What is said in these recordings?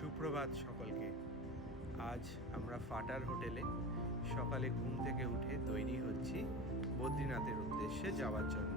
সুপ্রভাত সকলকে। আজ আমরা ফাটার হোটেলে সকালে ঘুম থেকে উঠে তৈরি হচ্ছি বদ্রীনাথের উদ্দেশ্যে যাওয়ার জন্য।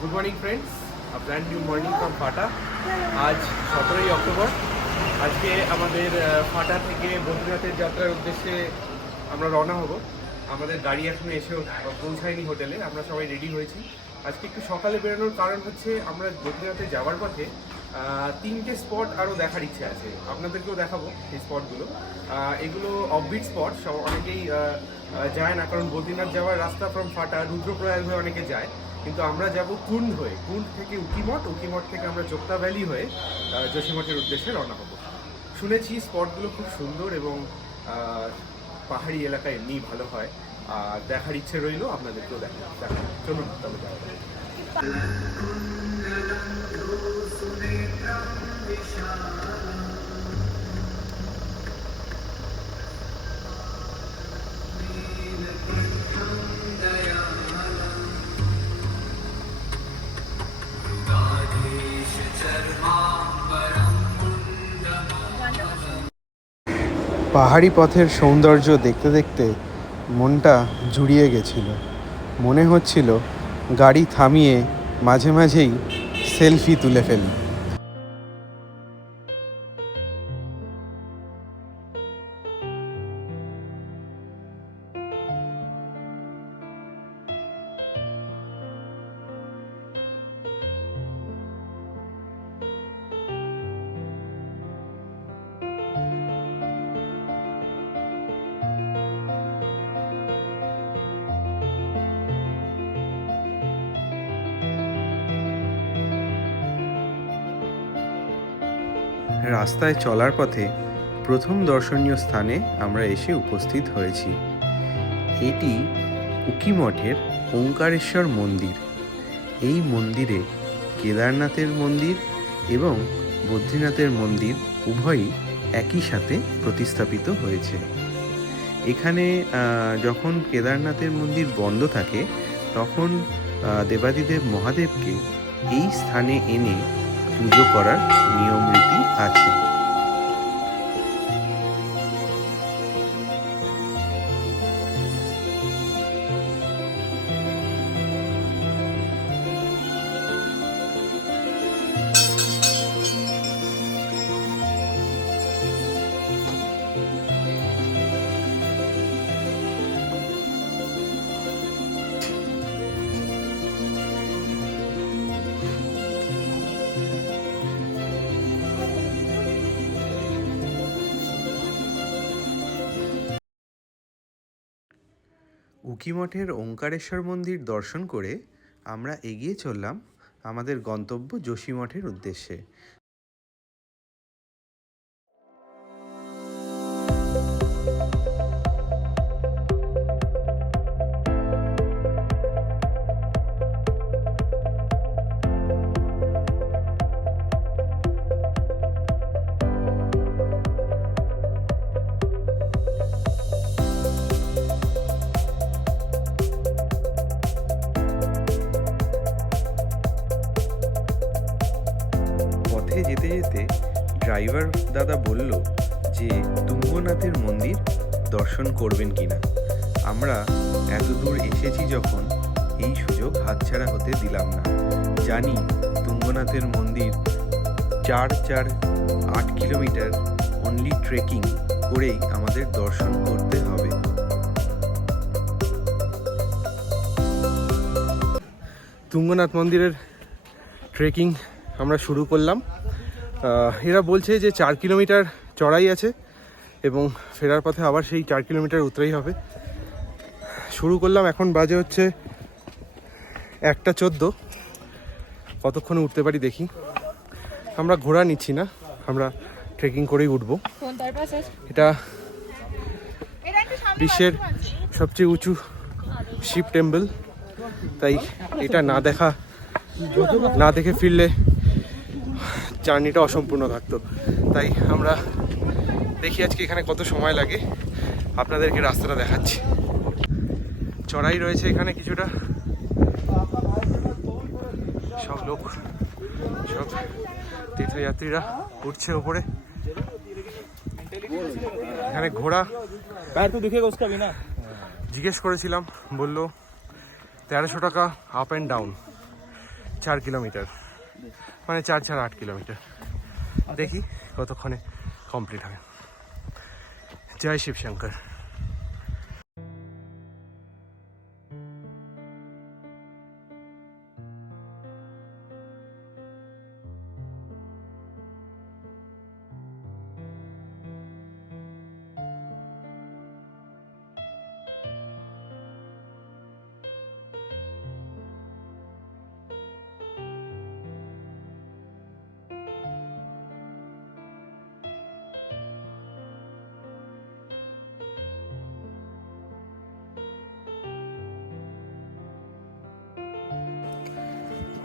Good morning friends, a brand new morning from ফাটা। আজ 17ই অক্টোবর। আজকে আমাদের ফাটা থেকে বদ্রীনাথের যাত্রার উদ্দেশ্যে আমরা রওনা হব। আমাদের গাড়ি এখনো এসেও পৌঁছায়নি হোটেলে, আমরা সবাই রেডি হয়েছি। আজকে একটু সকালে বেরোনোর কারণ হচ্ছে আমরা বদ্রীনাথে যাওয়ার পথে 3টে স্পট আরও দেখার ইচ্ছে আছে, আপনাদেরকেও দেখাবো এই স্পটগুলো। এগুলো অফবিট স্পট, সব অনেকেই যায় না, কারণ বদ্রীনাথ যাওয়ার রাস্তা ফ্রম ফাটা রুদ্রপ্রয়াগ হয়ে অনেকে যায়, কিন্তু আমরা যাব কুন্ড হয়ে, কুন্ড থেকে উকিমঠ, উকিমঠ থেকে আমরা চোপতা ভ্যালি হয়ে যোশীমঠের উদ্দেশ্যে রওনা হব। শুনেছি স্পটগুলো খুব সুন্দর এবং পাহাড়ি এলাকায় এমনিই ভালো হয়, আর দেখার ইচ্ছে রইল, আপনাদেরকেও দেখা। চলুন তাহলে যাওয়া যাক। পাহাড়ি পথের সৌন্দর্য দেখতে দেখতে মনটা জুড়িয়ে গেছিল। মনে হচ্ছিল গাড়ি থামিয়ে মাঝে মাঝেই সেলফি তুলে ফেলি। রাস্তায় চলার পথে প্রথম দর্শনীয় স্থানে আমরা এসে উপস্থিত হয়েছি। এটি উকিমঠের ওঙ্কারেশ্বর মন্দির। এই মন্দিরে কেদারনাথের মন্দির এবং বদ্রীনাথের মন্দির উভয়ই একই সাথে প্রতিস্থাপিত হয়েছে। এখানে যখন কেদারনাথের মন্দির বন্ধ থাকে তখন দেবাদিদেব মহাদেবকে এই স্থানে এনে পুজো করার নিয়ম রীতি আছে। উকিমঠের ওঙ্কারেশ্বর মন্দির দর্শন করে আমরা এগিয়ে চললাম আমাদের গন্তব্য যোশীমঠের উদ্দেশ্যে। যেতে যেতে ড্রাইভার দাদা বলল যে তুঙ্গনাথের মন্দির দর্শন করবেন কিনা। আমরা এত দূর এসেছি যখন এই সুযোগ হাতছাড়া হতে দিলাম না। জানি তুঙ্গনাথের মন্দির 8 কিলোমিটার অনলি ট্রেকিং করেই আমাদের দর্শন করতে হবে। তুঙ্গনাথ মন্দিরের ট্রেকিং আমরা শুরু করলাম। এরা বলছে যে 4 কিলোমিটার চড়াই আছে এবং ফেরার পথে আবার সেই 4 কিলোমিটার উতরেই হবে। শুরু করলাম, এখন বাজে হচ্ছে 1:14। কতক্ষণে উঠতে পারি দেখি। আমরা ঘোড়া নিচ্ছি না, আমরা ট্রেকিং করেই উঠবো। এটা বিশ্বের সবচেয়ে উঁচু শিব টেম্পল, তাই এটা না দেখে ফিরলে জার্নিটা অসম্পূর্ণ থাকতো। তাই আমরা দেখি আজকে এখানে কত সময় লাগে, আপনাদেরকে রাস্তাটা দেখাচ্ছি। চড়াই রয়েছে এখানে কিছুটা, সব লোক, সব তীর্থযাত্রীরা উঠছে ওপরে। এখানে ঘোড়া জিজ্ঞেস করেছিলাম, বললো 1300 টাকা আপ অ্যান্ড ডাউন, 4 কিলোমিটার, মানে 4 8 কিলোমিটার। দেখি কতক্ষণে কমপ্লিট হয়। জয় শিবশঙ্কর।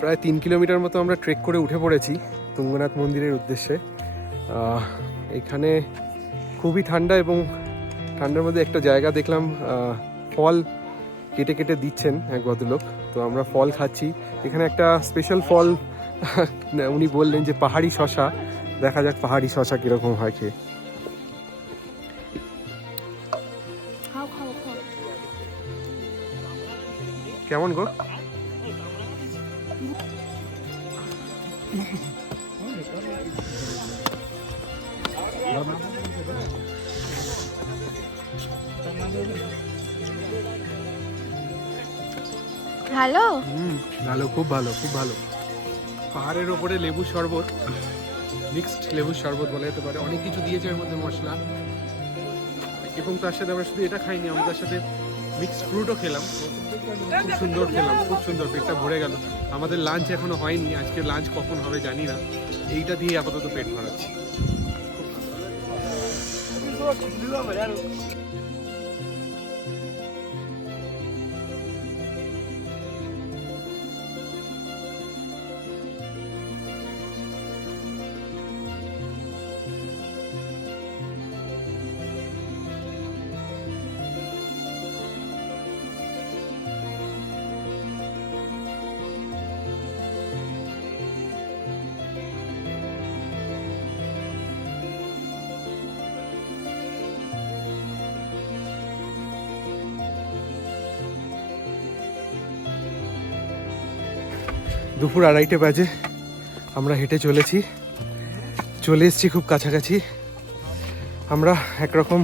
প্রায় 3 কিলোমিটার মতো আমরা ট্রেক করে উঠে পড়েছি তুঙ্গনাথ মন্দিরের উদ্দেশ্যে। এখানে খুবই ঠান্ডা, এবং ঠান্ডার মধ্যে একটা জায়গা দেখলাম ফল কেটে কেটে দিচ্ছেন এক ভদ্রলোক, তো আমরা ফল খাচ্ছি। এখানে একটা স্পেশাল ফল উনি বললেন যে পাহাড়ি শশা, দেখা যাক পাহাড়ি শশা কিরকম হয় খেয়ে। কেমন গো? ভালো, ভালো, খুব ভালো, খুব ভালো। পাহাড়ের ওপরে লেবু শরবত, মিক্সড লেবু শরবত বলা যেতে পারে। অনেক কিছু দিয়েছে এর মধ্যে, মশলা, এবং তার সাথে আমরা শুধু এটা খাইনি, আমরা তার সাথে মিক্সড ফ্রুটও খেলাম। খুব সুন্দর খেলাম, খুব সুন্দর, পেটটা ভরে গেল। আমাদের লাঞ্চ এখনো হয়নি, আজকে লাঞ্চ কখন হবে জানি না, এইটা দিয়ে আপাতত পেট ভরাচ্ছি। দুপুর 2:30 বাজে, আমরা হেঁটে চলে এসেছি খুব কাছাকাছি। আমরা একরকম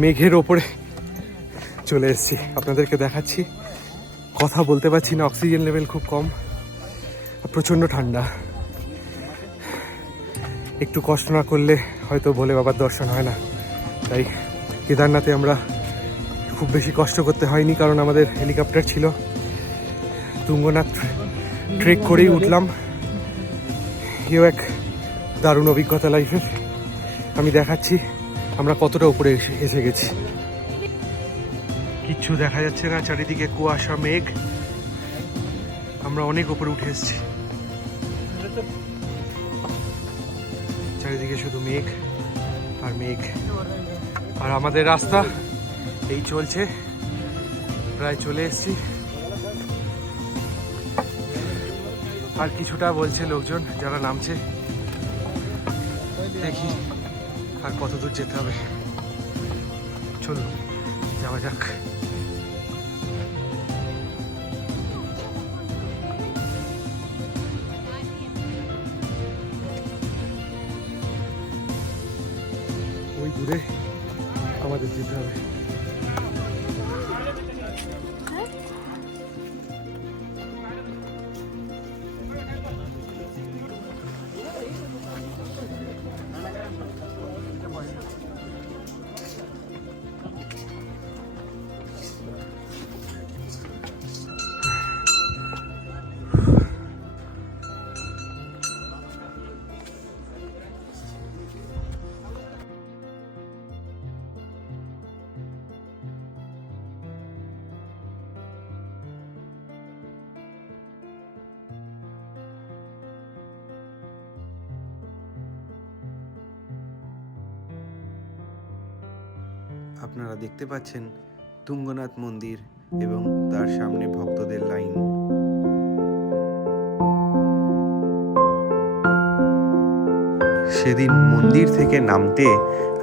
মেঘের ওপরে চলে এসেছি, আপনাদেরকে দেখাচ্ছি। কথা বলতে পারছি না, অক্সিজেন লেভেল খুব কম, প্রচণ্ড ঠান্ডা। একটু কষ্ট না করলে হয়তো ভোলে বাবার দর্শন হয় না। তাই কেদারনাথে আমরা খুব বেশি কষ্ট করতে হয়নি, কারণ আমাদের হেলিকপ্টার ছিল। তুঙ্গনাথ ট্রেক করেই উঠলাম। এও এক দারুণ অভিজ্ঞতা লাইফের। আমি দেখাচ্ছি আমরা কতটা উপরে এসে গেছি। কিচ্ছু দেখা যাচ্ছে না, চারিদিকে কুয়াশা, মেঘ। আমরা অনেক উপরে উঠে এসেছি, চারিদিকে শুধু মেঘ আর মেঘ। আর আমাদের রাস্তা এই চলছে, প্রায় চলে এসেছি। আর কিছুটা বলছে লোকজন যারা নামছে, দেখি আর কত দূর যেতে হবে। চলুন যাওয়া যাক। ওই দূরে আমাদের যেতে হবে। আপনারা দেখতে পাচ্ছেন তুঙ্গনাথ মন্দির এবং তার সামনে ভক্তদের লাইন। সেদিন মন্দির থেকে নামতে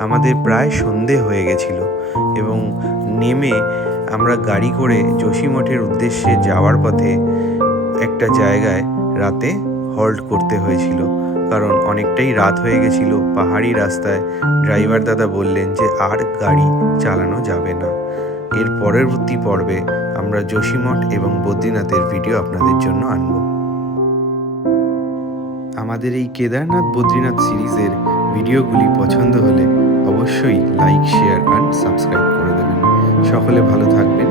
আমাদের প্রায় সন্ধে হয়ে গেছিল এবং নেমে আমরা গাড়ি করে যোশীমঠের উদ্দেশ্যে যাওয়ার পথে একটা জায়গায় রাতে হল্ট করতে হয়েছিল, কারণ অনেকটাই রাত হয়ে গেছিল। পাহাড়ি রাস্তায় ড্রাইভার দাদা বললেন যে আর গাড়ি চালানো যাবে না। এর পরবর্তী পর্বে আমরা যোশীমঠ এবং বদ্রীনাথের ভিডিও আপনাদের জন্য আনব। আমাদের এই কেদারনাথ বদ্রীনাথ সিরিজের ভিডিওগুলি পছন্দ হলে অবশ্যই লাইক, শেয়ার অ্যান্ড সাবস্ক্রাইব করে দেবেন। সকলে ভালো থাকবেন,